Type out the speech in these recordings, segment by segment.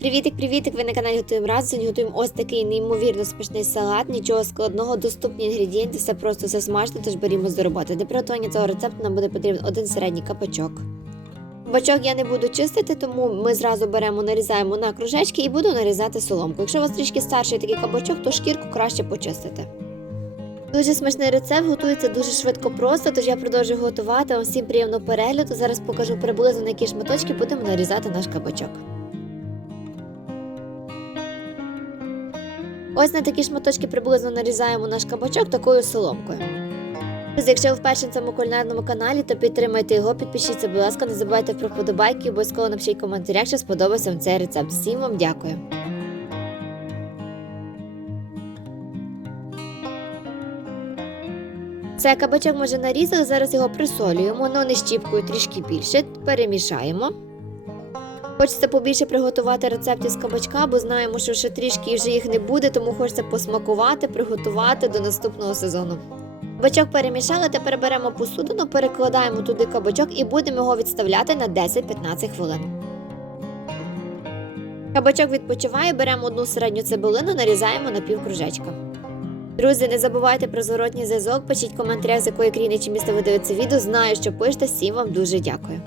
Привітик, привітик! Ви на каналі Готуємо раз. Сьогодні готуємо ось такий неймовірно смачний салат. Нічого складного, доступні інгредієнти, все просто все смачно, тож берімо до роботи. Для приготування цього рецепту нам буде потрібен один середній капачок. Бачок я не буду чистити, тому ми зразу беремо, нарізаємо на кружечки і буду нарізати соломку. Якщо у вас трішки старший такий кабачок, то шкірку краще почистити. Дуже смачний рецепт, готується дуже швидко просто, тож я продовжую готувати. Вам всім приємного перегляду. Зараз покажу приблизно на які шматочки будемо нарізати наш кабачок. Ось на такі шматочки приблизно нарізаємо наш кабачок такою соломкою. Якщо ви вперше на цьому кулінарному каналі, то підтримайте його, підпишіться, будь ласка, не забувайте про вподобайки, обов'язково напишіть коментарях, що сподобався вам цей рецепт. Всім вам дякую. Це кабачок ми вже нарізали, зараз його присолюємо, але не щіпкою трішки більше, перемішаємо. Хочеться побільше приготувати рецептів з кабачка, бо знаємо, що ще трішки і вже їх не буде, тому хочеться посмакувати, приготувати до наступного сезону. Кабачок перемішали, тепер беремо посудину, перекладаємо туди кабачок і будемо його відставляти на 10-15 хвилин. Кабачок відпочиває, беремо одну середню цибулину, нарізаємо на півкружечка. Друзі, не забувайте про зворотній зв'язок, пишіть коментарях, з якої країни чи міста ви дивитеся відео. Знаю, що пишете, всім вам дуже дякую.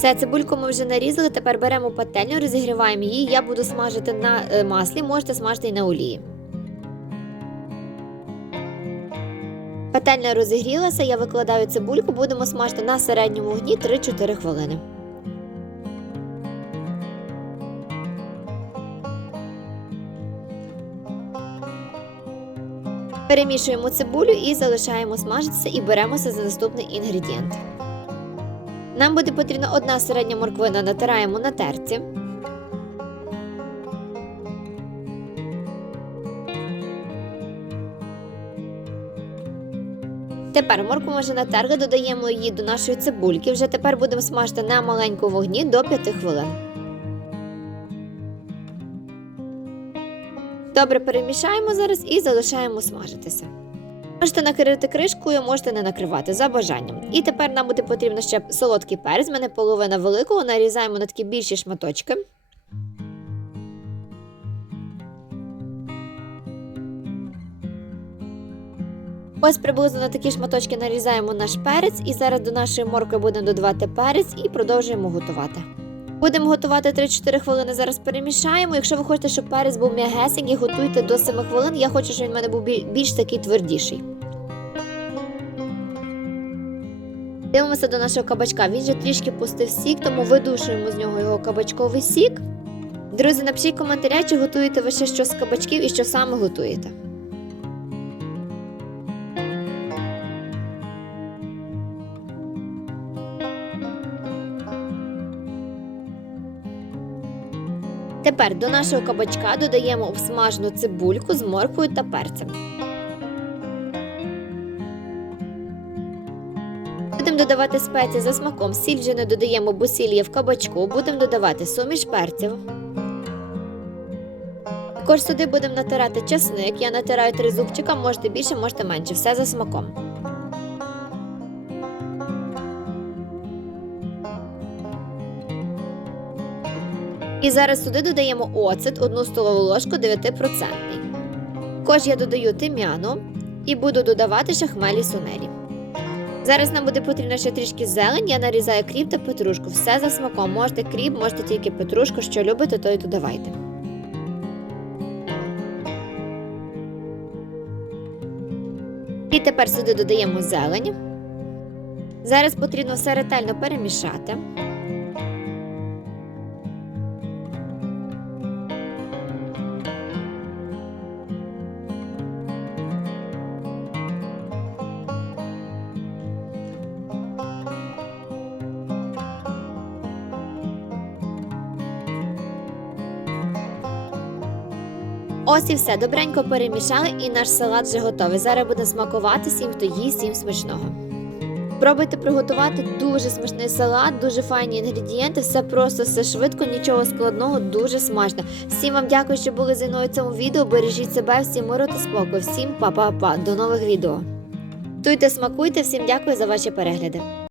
Це цибульку ми вже нарізали. Тепер беремо пательню, розігріваємо її. Я буду смажити на е, маслі, можете смажити і на олії. Пательня розігрілася, я викладаю цибульку, будемо смажити на середньому вогні 3-4 хвилини. Перемішуємо цибулю і залишаємо смажитися і беремося за наступний інгредієнт. Нам буде потрібна одна середня морквина, натираємо на терці. Тепер моркву ми вже натерли, додаємо її до нашої цибульки. Вже тепер будемо смажити на маленькому вогні до 5 хвилин. Добре перемішаємо зараз і залишаємо смажитися. Можете накрити кришкою, можете не накривати за бажанням. І тепер нам буде потрібно ще солодкий перець. Мене половина великого, нарізаємо на такі більші шматочки. Ось приблизно на такі шматочки нарізаємо наш перець, і зараз до нашої моркви будемо додавати перець і продовжуємо готувати. Будемо готувати 3-4 хвилини. Зараз перемішаємо. Якщо ви хочете, щоб перець був м'ягесенький, готуйте до 7 хвилин. Я хочу, щоб він в мене був більш такий твердіший. Дивимося до нашого кабачка. Він же трішки пустив сік, тому видушуємо з нього його кабачковий сік. Друзі, напишіть в коментарях, чи готуєте ви ще щось з кабачків і що саме готуєте. Тепер до нашого кабачка додаємо обсмажену цибульку з морквою та перцем. Будемо додавати спеції за смаком. Сіль додаємо, є в кабачку. Будемо додавати суміш перців. Також сюди будемо натирати часник. Я натираю три зубчика, можете більше, можете менше. Все за смаком. І зараз сюди додаємо оцет, 1 столову ложку 9%. Також я додаю тим'яну і буду додавати шахмелі сунелі. Зараз нам буде потрібно ще трішки зелень, я нарізаю кріп та петрушку. Все за смаком. Можете кріп, можете тільки петрушку, що любите, то й додавайте. І тепер сюди додаємо зелень. Зараз потрібно все ретельно перемішати. Ось і все, добренько перемішали, і наш салат вже готовий. Зараз буде смакувати всім, хто їсть, всім смачного. Пробуйте приготувати дуже смачний салат, дуже файні інгредієнти, все просто, все швидко, нічого складного, дуже смачно. Всім вам дякую, що були зі мною в цьому відео. Бережіть себе, всім миру та спокою. Всім па-па-па. До нових відео. Готуйте, смакуйте, всім дякую за ваші перегляди.